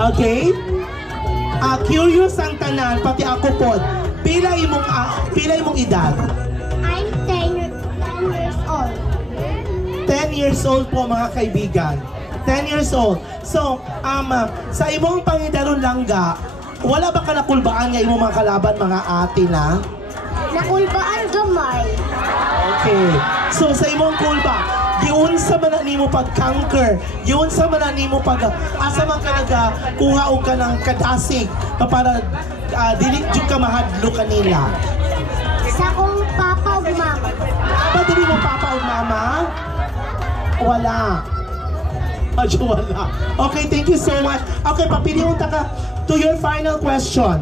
Okay? Curious ang tanan, pati ako po. Pila imong edad? I'm 10 years old. 10 years old po mga kaibigan. 10 years old. So, sa imong pangidaron langga, wala ba ka nakulbaan nga imong mga kalaban mga ate na? Nakulbaan gamay. Okay. So, sa imong kulba, yun sa man nimo pag-conquer, yun sa man nimo pag asa man ka nagakuha og ka ng kadasig para dili jud ka mahadlo kanila. Sa kong papa ug mama. Ba dili mo papa ug mama? Wala. Adyo wala. Okay, thank you so much. Okay, papili unta ka to your final question.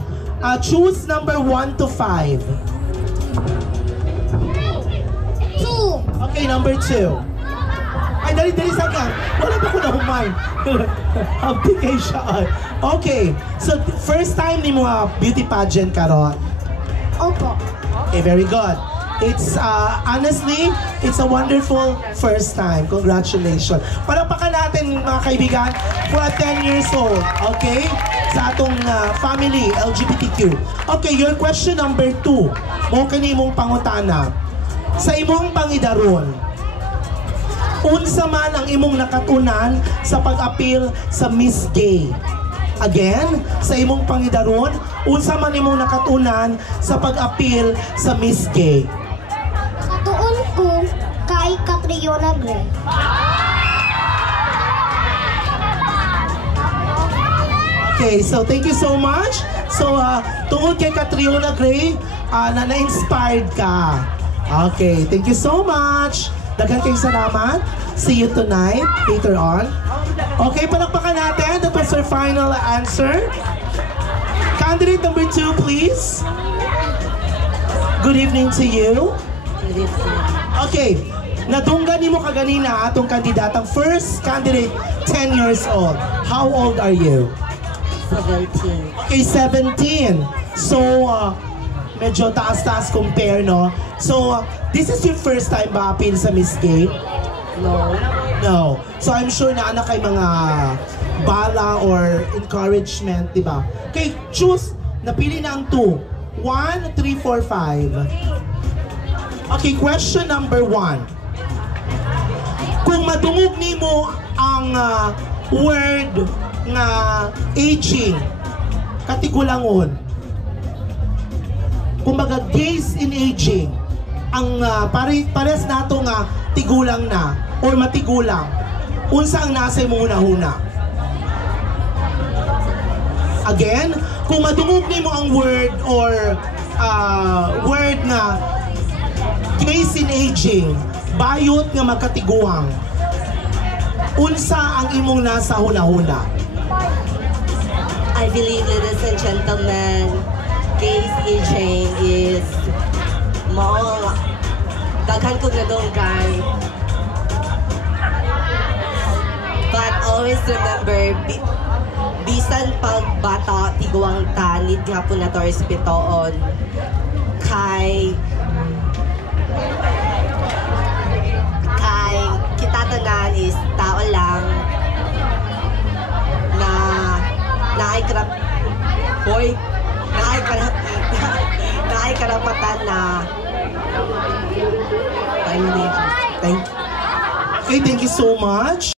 Choose number 1 to 5. 2. Okay, number 2. Ay, dali sa gang. Wala ba ko na humay? Application. Okay. So, first time ni mo beauty pageant karon. Opo. Okay, very good. It's, honestly, it's a wonderful first time. Congratulations. Palakpakan natin, mga kaibigan, for a 10 years old. Okay? Sa atong family, LGBTQ. Okay, your question number 2. Mo kanimong pangutana. Sa imong pangidaron, unsa man ang imong nakatunan sa pag-appeal sa Miss Gay? Again, sa imong pangidaron, unsa man imong nakatunan sa pag-appeal sa Miss Gay? Nakatuon ko kay Catriona Gray. Okay, so thank you so much. So, tungod kay Catriona Gray, na-inspired ka. Okay, thank you so much. Daghang kayong salamat. See you tonight, later on. Okay, palakpakan natin. That was our final answer. Candidate number 2, please. Good evening to you. Good evening. Okay, nadunggan ni mo kaganina atong kandidatang first candidate, 10 years old. How old are you? 17. Okay, 17. So, medyo taas-taas compare, no? So, this is your first time ba appeal sa Miss Gay? No. No. So, I'm sure na anak kay mga bala or encouragement, di ba? Okay, choose. Napili na ang 2. 1, 3, 4, 5. Okay, question number 1. Kung madungog nimo ang word nga aging, katigulangon, kumbaga gays in aging, ang pares nato nga tigulang na or matigulang, unsa ang nasa mo una-una? Again, kung madungog nimo ang word or word nga gays in aging, bayot nga magkatiguang, unsa ang imong nasa huna-huna? I believe, ladies and gentlemen, gays aging is mao daghan kong nadunggan. But always remember, bisan pag bata, tiguang tanid nga po na to respetoon kay kita tanan is tao lang na naay karapatan na Thank you. Okay, thank you so much.